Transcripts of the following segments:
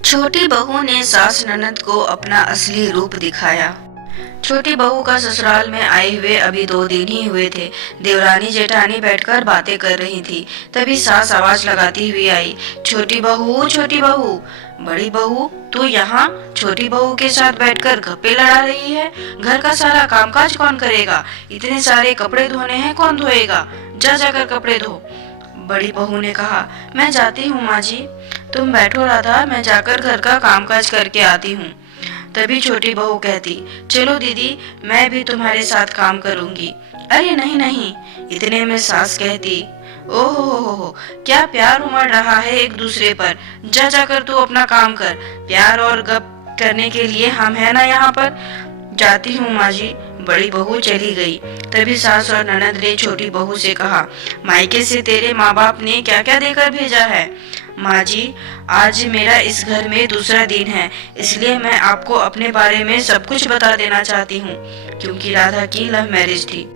छोटी बहू ने सास ननद को अपना असली रूप दिखाया। छोटी बहू का ससुराल में आए हुए अभी 2 दिन ही हुए थे। देवरानी जेठानी बैठकर बातें कर रही थी। तभी सास आवाज लगाती हुई आई, छोटी बहू, छोटी बहू। बड़ी बहू, तू यहाँ छोटी बहू के साथ बैठकर गप्पे लड़ा रही है? घर का सारा कामकाज कौन करेगा? इतने सारे कपड़े धोने हैं, कौन धोएगा? जा जाकर कपड़े धो। बड़ी बहू ने कहा, मैं जाती हूँ माँ जी। तुम बैठो राधा, मैं जाकर घर का कामकाज करके आती हूँ। तभी छोटी बहू कहती, चलो दीदी, मैं भी तुम्हारे साथ काम करूंगी। अरे नहीं नहीं। इतने में सास कहती, ओहो हो, क्या प्यार उमड़ रहा है एक दूसरे पर। जा जाकर तू अपना काम कर। प्यार और गप करने के लिए हम है ना यहाँ पर। जाती हूँ माँ जी। बड़ी बहू चली गई। तभी सास और ननद ने छोटी बहू से कहा, मायके से तेरे माँ बाप ने क्या क्या देकर भेजा है? माँ जी, आज मेरा इस घर में दूसरा दिन है, इसलिए मैं आपको अपने बारे में सब कुछ बता देना चाहती हूँ, क्योंकि राधा की लव मैरिज थी।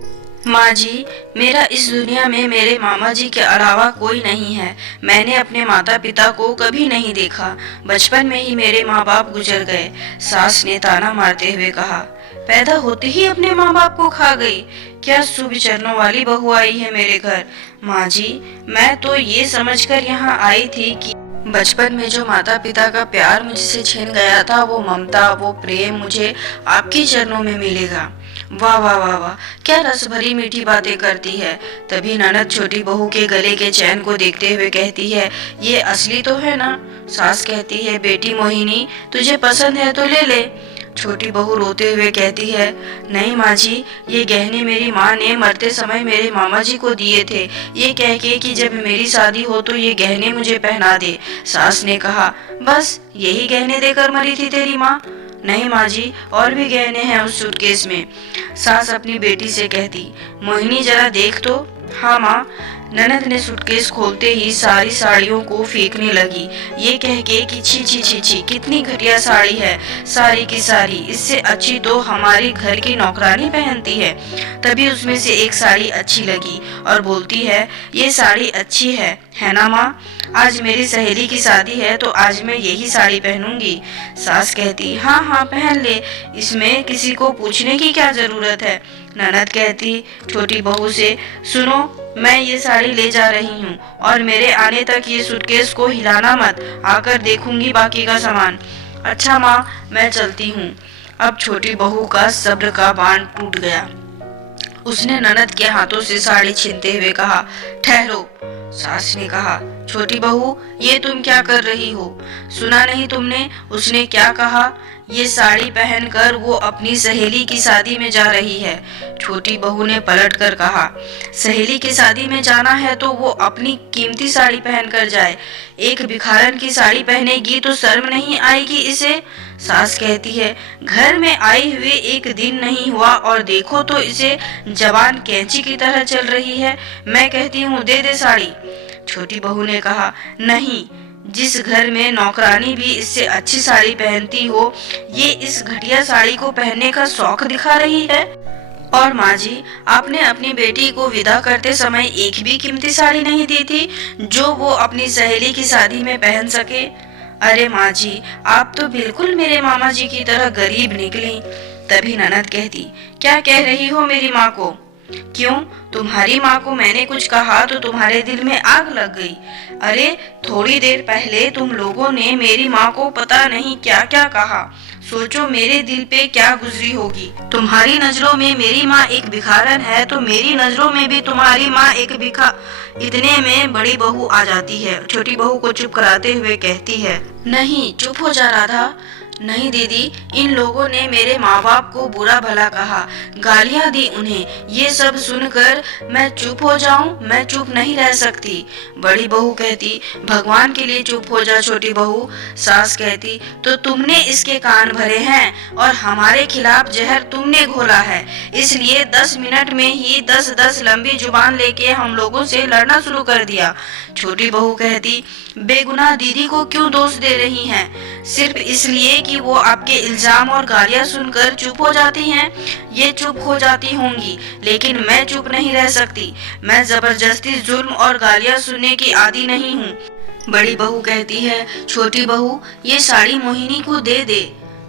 माँ जी, मेरा इस दुनिया में मेरे मामा जी के अलावा कोई नहीं है। मैंने अपने माता पिता को कभी नहीं देखा। बचपन में ही मेरे माँ बाप गुजर गए। सास ने ताना मारते हुए कहा, पैदा होते ही अपने माँ बाप को खा गई। क्या सुविचरणों वाली बहू आई है मेरे घर। माँ जी, मैं तो ये समझकर यहाँ आई थी कि बचपन में जो माता पिता का प्यार मुझसे छीन गया था, वो ममता, वो प्रेम मुझे आपके चरणों में मिलेगा। वाह वाह वाह वाह, क्या रस भरी मीठी बातें करती है। तभी ननद छोटी बहू के गले के चैन को देखते हुए कहती है, ये असली तो है ना? सास कहती है, बेटी मोहिनी, तुझे पसंद है तो ले ले। छोटी बहू रोते हुए कहती है, नहीं माँ जी, ये गहने मेरी माँ ने मरते समय मेरे मामा जी को दिए थे, ये कह के कि जब मेरी शादी हो तो ये गहने मुझे पहना दे। सास ने कहा, बस यही गहने देकर मरी थी तेरी माँ? नहीं माँ जी, और भी गहने हैं उस सूटकेस में। सास अपनी बेटी से कहती, मोहिनी जरा देख तो। हाँ माँ। ननद ने सूटकेस खोलते ही सारी साड़ियों को फेंकने लगी, ये कह के कि छी छी छी छी, कितनी घटिया साड़ी है, सारी की सारी, इससे अच्छी तो हमारे घर की नौकरानी पहनती है। तभी उसमें से एक साड़ी अच्छी लगी और बोलती है, ये साड़ी अच्छी है ना माँ? आज मेरी सहेली की शादी है तो आज मैं यही साड़ी पहनूंगी। सास कहती, हाँ हाँ पहन ले, इसमें किसी को पूछने की क्या जरूरत है। ननद कहती छोटी बहू से, सुनो, मैं ये साड़ी ले जा रही हूँ और मेरे आने तक ये सूटकेस को हिलाना मत, आकर देखूंगी बाकी का सामान। अच्छा माँ, मैं चलती हूँ। अब छोटी बहू का सब्र का बांध टूट गया। उसने ननद के हाथों से साड़ी छीनते हुए कहा, ठहरो। सास ने कहा, छोटी बहू, ये तुम क्या कर रही हो? सुना नहीं तुमने उसने क्या कहा? ये साड़ी पहनकर वो अपनी सहेली की शादी में जा रही है। छोटी बहू ने पलटकर कहा, सहेली की शादी में जाना है तो वो अपनी कीमती साड़ी पहनकर जाए, एक भिखारन की साड़ी पहनेगी तो शर्म नहीं आएगी इसे? सास कहती है, घर में आई हुए एक दिन नहीं हुआ और देखो तो इसे जवान कैंची की तरह चल रही है। मैं कहती हूँ दे दे साड़ी। छोटी बहू ने कहा, नहीं, जिस घर में नौकरानी भी इससे अच्छी साड़ी पहनती हो, ये इस घटिया साड़ी को पहनने का शौक दिखा रही है। और माँ जी, आपने अपनी बेटी को विदा करते समय एक भी कीमती साड़ी नहीं दी थी जो वो अपनी सहेली की शादी में पहन सके। अरे माँ जी, आप तो बिल्कुल मेरे मामा जी की तरह गरीब निकली। तभी ननद कहती, क्या कह रही हो मेरी माँ को? क्यों, तुम्हारी माँ को मैंने कुछ कहा तो तुम्हारे दिल में आग लग गई? अरे थोड़ी देर पहले तुम लोगों ने मेरी माँ को पता नहीं क्या क्या कहा। सोचो मेरे दिल पे क्या गुजरी होगी। तुम्हारी नजरों में मेरी माँ एक भिखारन है तो मेरी नजरों में भी तुम्हारी माँ एक इतने में बड़ी बहू आ जाती है। छोटी बहू को चुप कराते हुए कहती है, नहीं, चुप हो जा राधा। नहीं दीदी, इन लोगों ने मेरे माँ बाप को बुरा भला कहा, गालियाँ दी उन्हें। ये सब सुनकर मैं चुप हो जाऊं? मैं चुप नहीं रह सकती। बड़ी बहू कहती, भगवान के लिए चुप हो जा छोटी बहू। सास कहती, तो तुमने इसके कान भरे हैं और हमारे खिलाफ जहर तुमने घोला है, इसलिए 10 मिनट में ही 10-10 लंबी जुबान लेके हम लोगों से लड़ना शुरू कर दिया। छोटी बहू कहती, बेगुनाह दीदी को क्यों दोष दे रही हैं? सिर्फ इसलिए कि वो आपके इल्जाम और गालियां सुनकर चुप हो जाती हैं। ये चुप हो जाती होंगी, लेकिन मैं चुप नहीं रह सकती। मैं जबरदस्ती जुल्म और गालियां सुनने की आदी नहीं हूँ। बड़ी बहू कहती है, छोटी बहू ये साड़ी मोहिनी को दे दे।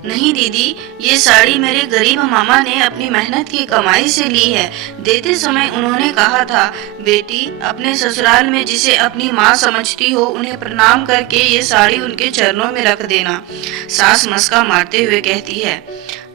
नहीं दीदी, ये साड़ी मेरे गरीब मामा ने अपनी मेहनत की कमाई से ली है। देते समय उन्होंने कहा था, बेटी अपने ससुराल में जिसे अपनी माँ समझती हो उन्हें प्रणाम करके ये साड़ी उनके चरणों में रख देना। सास मस्का मारते हुए कहती है,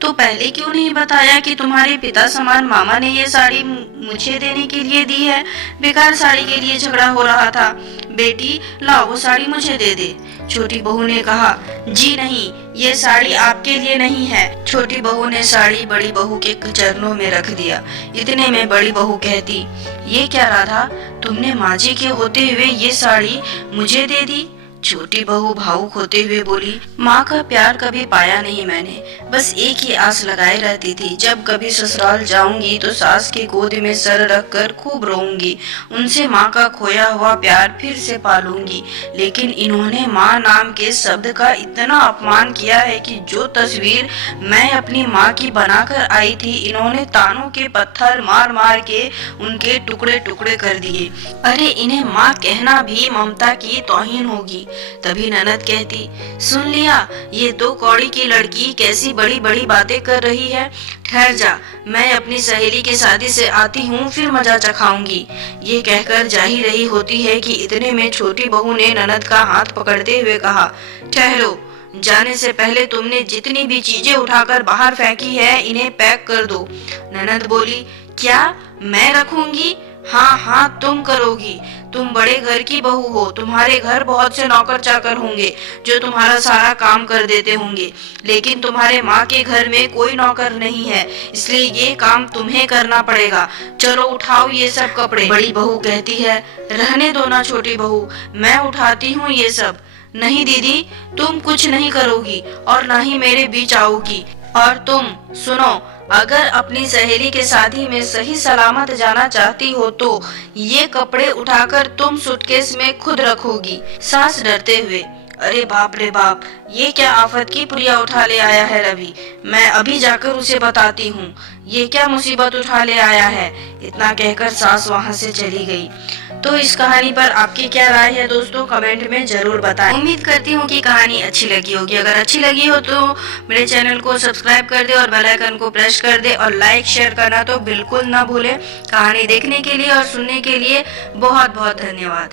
तो पहले क्यों नहीं बताया कि तुम्हारे पिता समान मामा ने ये साड़ी मुझे देने के लिए दी है। बेकार साड़ी के लिए झगड़ा हो रहा था। बेटी लाओ वो साड़ी मुझे दे दे। छोटी बहू ने कहा, जी नहीं, ये साड़ी आपके लिए नहीं है। छोटी बहू ने साड़ी बड़ी बहू के चरणों में रख दिया। इतने में बड़ी बहू कहती, ये क्या राधा, तुमने माँ जी के होते हुए ये साड़ी मुझे दे दी। छोटी बहू भावुक होते हुए बोली, माँ का प्यार कभी पाया नहीं मैंने, बस एक ही आस लगाए रहती थी, जब कभी ससुराल जाऊंगी तो सास की गोद में सर रखकर खूब रोऊंगी, उनसे माँ का खोया हुआ प्यार फिर से पालूंगी। लेकिन इन्होंने माँ नाम के शब्द का इतना अपमान किया है कि जो तस्वीर मैं अपनी माँ की बनाकर आई थी, इन्होंने तानों के पत्थर मार मार के उनके टुकड़े टुकड़े कर दिए। अरे इन्हें माँ कहना भी ममता की तौहीन होगी। तभी ननद कहती, सुन लिया, ये दो कौड़ी की लड़की कैसी बड़ी बड़ी बातें कर रही है। ठहर जा, मैं अपनी सहेली की शादी से आती हूँ, फिर मजा चखाऊंगी। ये कहकर जा ही रही होती है कि इतने में छोटी बहू ने ननद का हाथ पकड़ते हुए कहा, ठहरो, जाने से पहले तुमने जितनी भी चीजें उठाकर बाहर फेंकी है इन्हें पैक कर दो। ननद बोली, क्या मैं रखूंगी? हाँ हाँ तुम करोगी, तुम बड़े घर की बहू हो, तुम्हारे घर बहुत से नौकर चाकर होंगे जो तुम्हारा सारा काम कर देते होंगे, लेकिन तुम्हारे माँ के घर में कोई नौकर नहीं है, इसलिए ये काम तुम्हें करना पड़ेगा। चलो उठाओ ये सब कपड़े। बड़ी बहू कहती है, रहने दो ना छोटी बहू, मैं उठाती हूँ ये सब। नहीं दीदी, तुम कुछ नहीं करोगी और ना ही मेरे बीच आओगी। और तुम सुनो, अगर अपनी सहेली के शादी में सही सलामत जाना चाहती हो तो ये कपड़े उठाकर तुम सूटकेस में खुद रखोगी। सास डरते हुए, अरे बाप रे बाप, ये क्या आफत की पुलिया उठा ले आया है रवि, मैं अभी जाकर उसे बताती हूँ, ये क्या मुसीबत उठा ले आया है। इतना कहकर सास वहाँ से चली गई। तो इस कहानी पर आपकी क्या राय है दोस्तों, कमेंट में जरूर बताएं। उम्मीद करती हूँ कि कहानी अच्छी लगी होगी। अगर अच्छी लगी हो तो मेरे चैनल को सब्सक्राइब कर दे और बेल आइकन को प्रेस कर दे और लाइक शेयर करना तो बिल्कुल ना भूले। कहानी देखने के लिए और सुनने के लिए बहुत बहुत धन्यवाद।